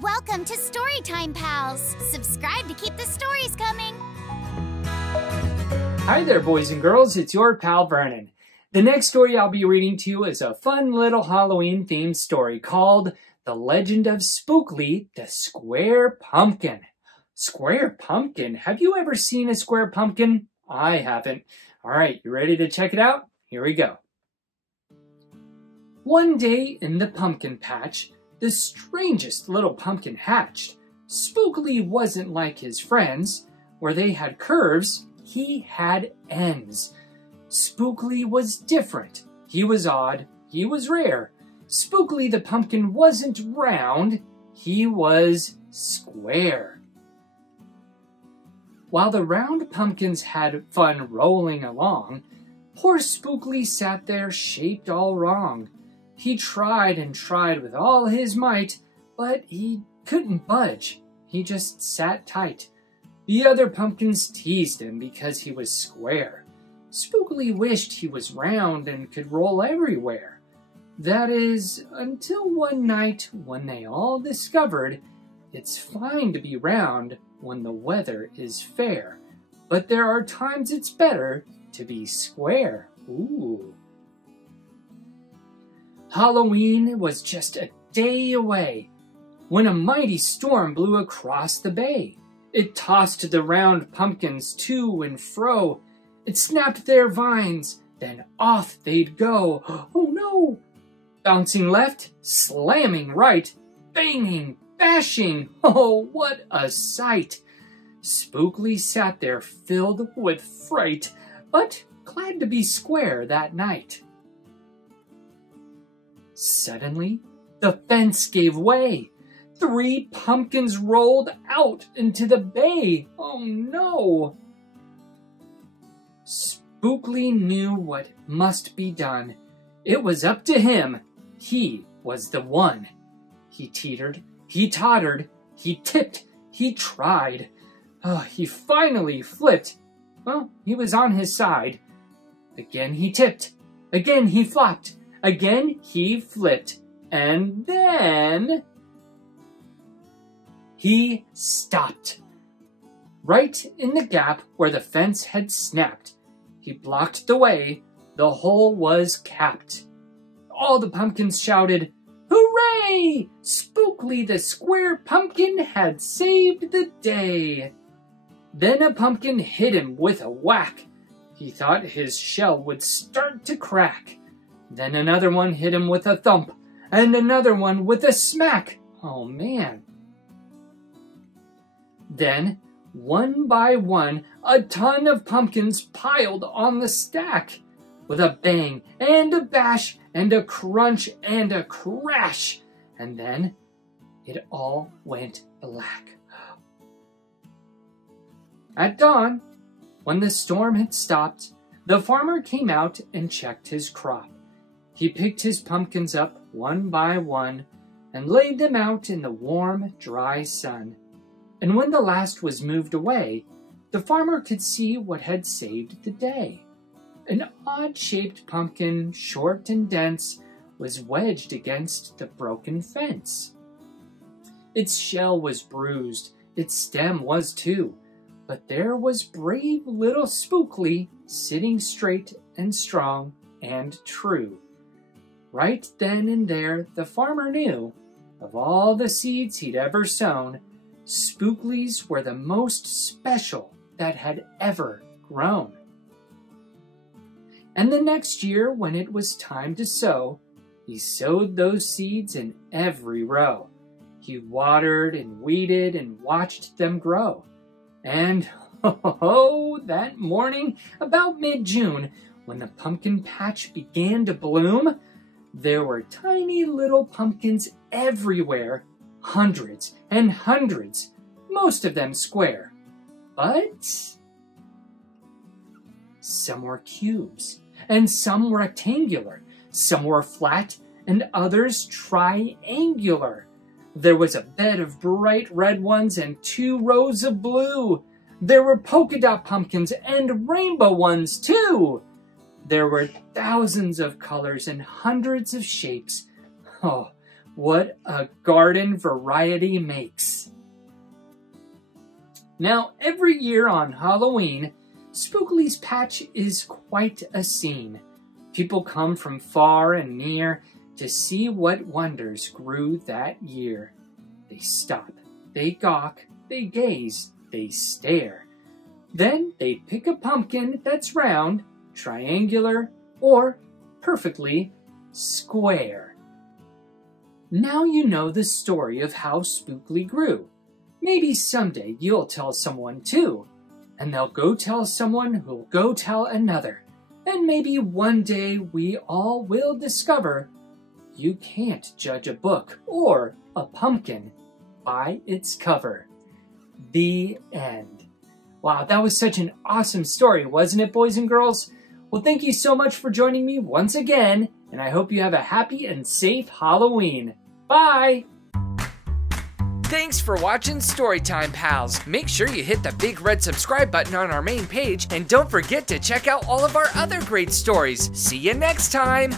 Welcome to Storytime Pals. Subscribe to keep the stories coming. Hi there, boys and girls. It's your pal, Vernon. The next story I'll be reading to you is a fun little Halloween-themed story called The Legend of Spookley the Square Pumpkin. Square pumpkin? Have you ever seen a square pumpkin? I haven't. All right, you ready to check it out? Here we go. One day in the pumpkin patch, the strangest little pumpkin hatched. Spookley wasn't like his friends. Where they had curves, he had ends. Spookley was different. He was odd. He was rare. Spookley the pumpkin wasn't round. He was square. While the round pumpkins had fun rolling along, poor Spookley sat there shaped all wrong. He tried and tried with all his might, but he couldn't budge. He just sat tight. The other pumpkins teased him because he was square. Spookley wished he was round and could roll everywhere. That is, until one night when they all discovered it's fine to be round when the weather is fair, but there are times it's better to be square. Ooh. Halloween was just a day away when a mighty storm blew across the bay. It tossed the round pumpkins to and fro. It snapped their vines, then off they'd go. Oh no! Bouncing left, slamming right, banging, bashing. Oh, what a sight! Spookley sat there filled with fright, but glad to be square that night. Suddenly, the fence gave way. 3 pumpkins rolled out into the bay. Oh no! Spookley knew what must be done. It was up to him. He was the one. He teetered, he tottered, he tipped, he tried. He finally flipped. Well, he was on his side. Again he tipped. Again he flopped. Again he flipped. And then he stopped. Right in the gap where the fence had snapped. He blocked the way. The hole was capped. All the pumpkins shouted, "Hooray! Spookley the Square Pumpkin had saved the day." Then a pumpkin hit him with a whack. He thought his shell would start to crack. Then another one hit him with a thump, and another one with a smack. Oh man. Then, one by one, a ton of pumpkins piled on the stack. With a bang and a bash and a crunch and a crash. And then it all went black. At dawn, when the storm had stopped, the farmer came out and checked his crop. He picked his pumpkins up one by one and laid them out in the warm, dry sun. And when the last was moved away, the farmer could see what had saved the day. An odd-shaped pumpkin, short and dense, was wedged against the broken fence. Its shell was bruised, its stem was too, but there was brave little Spookley sitting straight and strong and true. Right then and there, the farmer knew, of all the seeds he'd ever sown, Spookley's were the most special that had ever grown. And the next year, when it was time to sow, he sowed those seeds in every row. He watered and weeded and watched them grow. And, that morning, about mid-June, when the pumpkin patch began to bloom, there were tiny little pumpkins everywhere, hundreds and hundreds, most of them square. But some were cubes, and some rectangular, some were flat, and others triangular. There was a bed of bright red ones and 2 rows of blue. There were polka dot pumpkins and rainbow ones too. There were thousands of colors and hundreds of shapes. Oh, what a garden variety makes. Now, every year on Halloween, Spookley's patch is quite a scene. People come from far and near to see what wonders grew that year. They stop, they gawk, they gaze, they stare. Then they pick a pumpkin that's round, triangular, or perfectly square. Now you know the story of how Spookley grew. Maybe someday you'll tell someone too, and they'll go tell someone who'll go tell another. And maybe one day we all will discover you can't judge a book or a pumpkin by its cover. The end. Wow, that was such an awesome story, wasn't it, boys and girls? Well, thank you so much for joining me once again, and I hope you have a happy and safe Halloween. Bye! Thanks for watching Storytime Pals. Make sure you hit the big red subscribe button on our main page, and don't forget to check out all of our other great stories. See you next time!